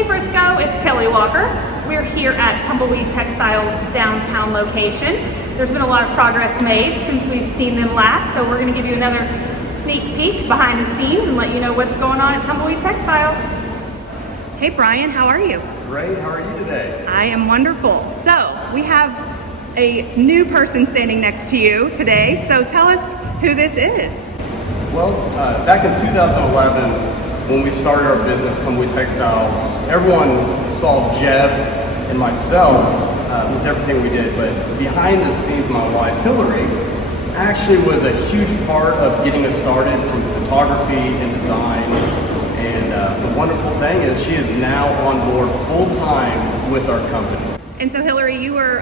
Hey Frisco, it's Kelly Walker. We're here at Tumbleweed TexStyles downtown location. There's been a lot of progress made since we've seen them last, so we're going to give you another sneak peek behind the scenes and let you know what's going on at Tumbleweed TexStyles. Hey Brian, how are you? Great, how are you today? I am wonderful. So, we have a new person standing next to you today, so tell us who this is. Well, back in 2011, when we started our business, Tumbleweed TexStyles, everyone saw Jeb and myself with everything we did, but behind the scenes, my wife, Hillary, actually was a huge part of getting us started from photography and design. And the wonderful thing is she is now on board full-time with our company. And so Hillary, you were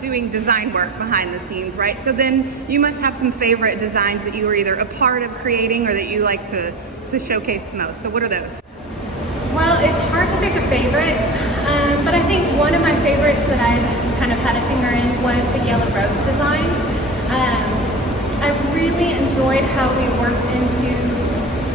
doing design work behind the scenes, right? So then you must have some favorite designs that you were either a part of creating or that you like to showcase the most. So what are those? Well, it's hard to pick a favorite, but I think one of my favorites that I've kind of had a finger in was the yellow rose design. I really enjoyed how we worked into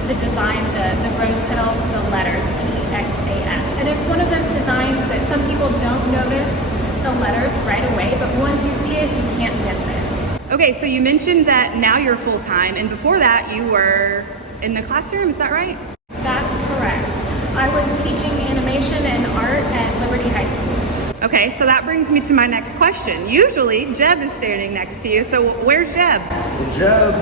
the design, the rose petals, the letters TexStyles. And it's one of those designs that some people don't notice the letters right away, but once you see it, you can't miss it. Okay, so you mentioned that now you're full-time, and before that you were in the classroom, is that right? That's correct. I was teaching animation and art at Liberty High School. Okay, so that brings me to my next question. Usually Jeb is standing next to you, so where's Jeb? Well, Jeb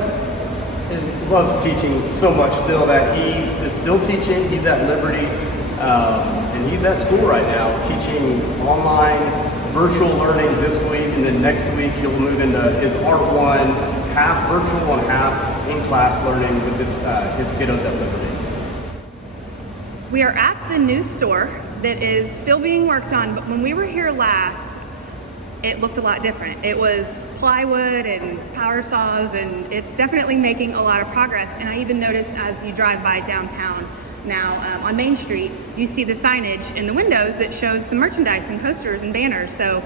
loves teaching so much still that he is still teaching. He's at Liberty, and he's at school right now teaching online virtual learning this week, and then next week he'll move into his Art 1, half virtual and half in-class learning with his kiddos at Liberty. We are at the new store that is still being worked on, but when we were here last, it looked a lot different. It was plywood and power saws, and it's definitely making a lot of progress. And I even noticed as you drive by downtown now on Main Street, you see the signage in the windows that shows some merchandise and posters and banners. So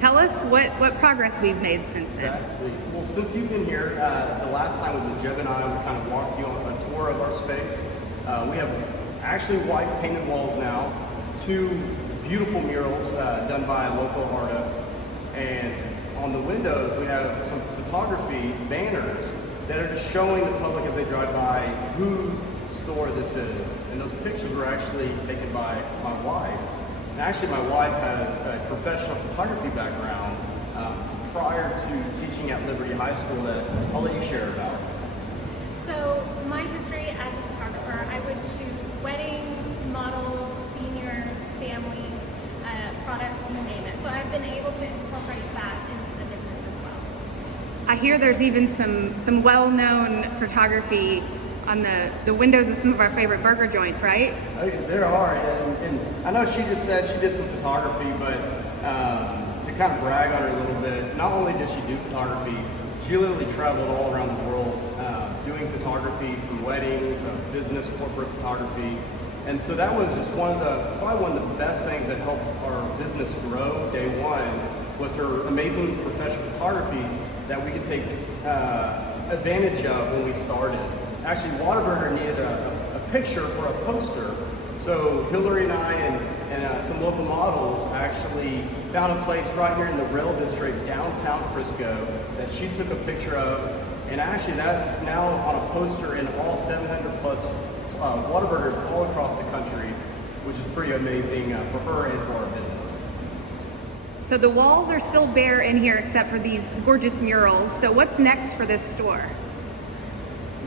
tell us what progress we've made since then. Exactly. Well, since you've been here, the last time with Jeb and I, we kind of walked you on a tour of our space. We have actually white painted walls now, 2 beautiful murals done by a local artist, and on the windows we have some photography banners that are just showing the public as they drive by who store this is. And those pictures were actually taken by my wife. And actually my wife has a professional photography background prior to teaching at Liberty High School that I'll let you share about. So my history as a photographer, I would shoot weddings, models, seniors, families, products, you name it. So I've been able to incorporate that into the business as well. I hear there's even some well-known photography on the windows of some of our favorite burger joints, right? There are, and I know she just said she did some photography, but to kind of brag on her a little bit, not only did she do photography, she literally traveled all around the world doing photography from weddings, business, corporate photography. And so that was just probably one of the best things that helped our business grow day one, was her amazing professional photography that we could take advantage of when we started. Actually, Whataburger needed a picture for a poster, so Hillary and I and some local models actually found a place right here in the Rail District, downtown Frisco, that she took a picture of, and actually that's now on a poster in all 700 plus Whataburgers all across the country, which is pretty amazing for her and for our business. So the walls are still bare in here except for these gorgeous murals. So what's next for this store?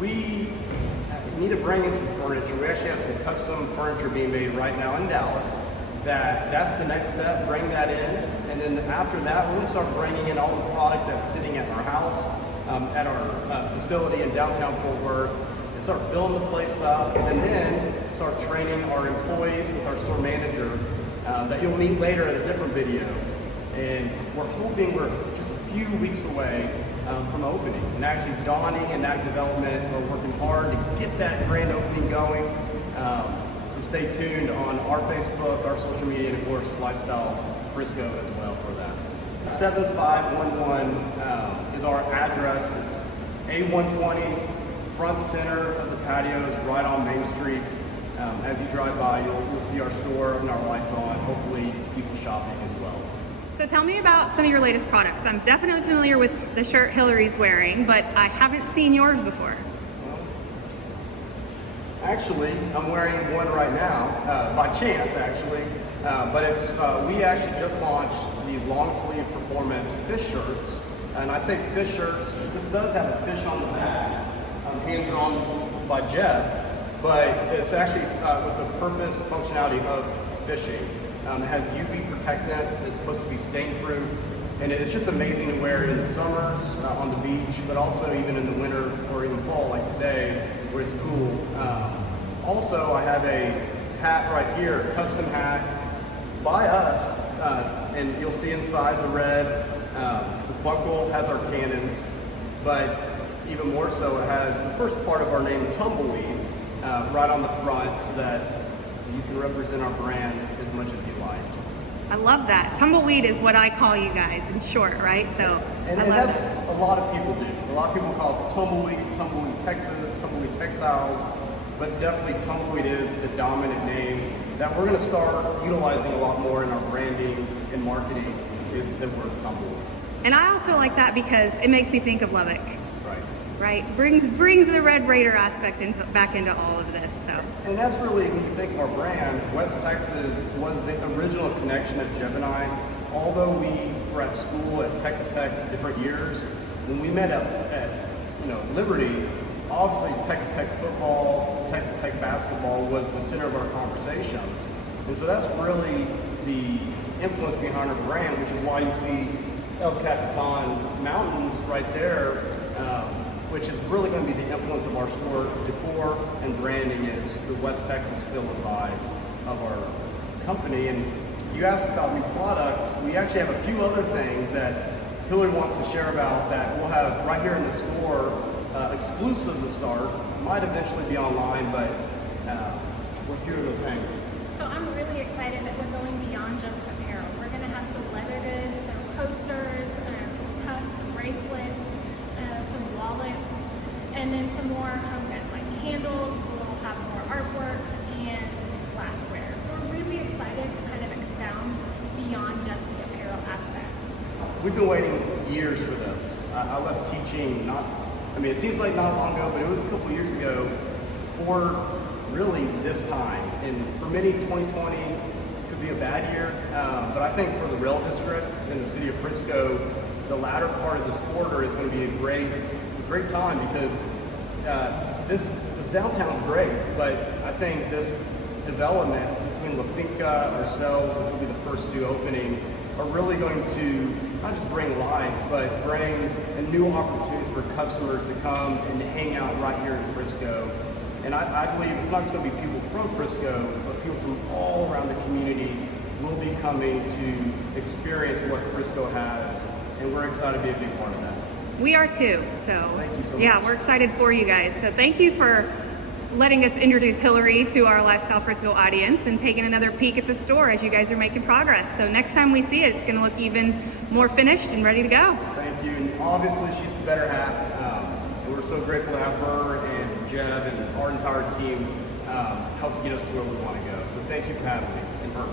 We need to bring in some furniture. We actually have some custom furniture being made right now in Dallas. That's the next step, bring that in. And then after that, we're going to start bringing in all the product that's sitting at our house, at our facility in downtown Fort Worth, and start filling the place up, and then start training our employees with our store manager that you'll meet later in a different video. And we're hoping we're just a few weeks away from opening. And actually Donnie and Act Development are working hard to get that grand opening going. So stay tuned on our Facebook, our social media, and of course Lifestyle Frisco as well for that. 7511 is our address. It's A120, front center of the patio is right on Main Street. As you drive by, you'll see our store and our lights on, hopefully people shopping as well. So tell me about some of your latest products. I'm definitely familiar with the shirt Hillary's wearing, but I haven't seen yours before. Actually, I'm wearing one right now, by chance actually, but it's we actually just launched these long sleeve performance fish shirts, and I say fish shirts, this does have a fish on the back, hand drawn by Jeb, but it's actually with the purpose functionality of fishing. It has UV protectant, it's supposed to be stain proof, and it's just amazing to wear in the summers on the beach, but also even in the winter or even fall like today where it's cool. Also, I have a hat right here, a custom hat by us, and you'll see inside the red, the buckle has our cannons, but even more so it has the first part of our name, Tumbleweed, right on the front so that you can represent our brand as much as you like. I love that. Tumbleweed is what I call you guys in short, right? So And that's a lot of people do. A lot of people call us Tumbleweed, Tumbleweed Texas, Tumbleweed TexStyles, but definitely Tumbleweed is the dominant name that we're going to start utilizing a lot more in our branding and marketing is the word Tumbleweed. And I also like that because it makes me think of Lubbock. Right. Right? Brings the Red Raider aspect back into all of this. So. And that's really, when you think of our brand, West Texas was the original connection of Jeb and I. Although we were at school at Texas Tech different years, when we met up at Liberty, obviously Texas Tech football, Texas Tech basketball was the center of our conversations. And so that's really the influence behind our brand, which is why you see El Capitan Mountains right there, which is really going to be the influence of our store decor and branding is the West Texas feel and vibe of our company. And you asked about new product. We actually have a few other things that Hillary wants to share about that we'll have right here in the store, exclusive to start. Might eventually be online, but we're a few of those things. So I'm really excited that we're going beyond just apparel. We're going to have some leather goods, some posters, some cuffs, some bracelets, some wallets, and then some more home goods like candles. We'll have more artwork and glassware. So we're really excited to kind of expound beyond just the apparel aspect. We've been waiting years for this. I left teaching it seems like not long ago, but it was a couple years ago for really this time. And for many, 2020 could be a bad year, but I think for the rail district in the city of Frisco, the latter part of this quarter is going to be a great time because this downtown is great, but I think this development between La Finca, ourselves, which will be the first two opening, are really going to not just bring life, but bring new opportunities for customers to come and hang out right here in Frisco. And I believe it's not just going to be people from Frisco, but people from all around the community will be coming to experience what Frisco has, and we're excited to be a big part of that. We are too. So thank you so much. Yeah, we're excited for you guys. So thank you for letting us introduce Hillary to our Lifestyle Frisco audience and taking another peek at the store as you guys are making progress. So next time we see it, it's going to look even more finished and ready to go. Thank you. And obviously she's the better half. And we're so grateful to have her and Jeb and our entire team help get us to where we want to go. So thank you for having me and her.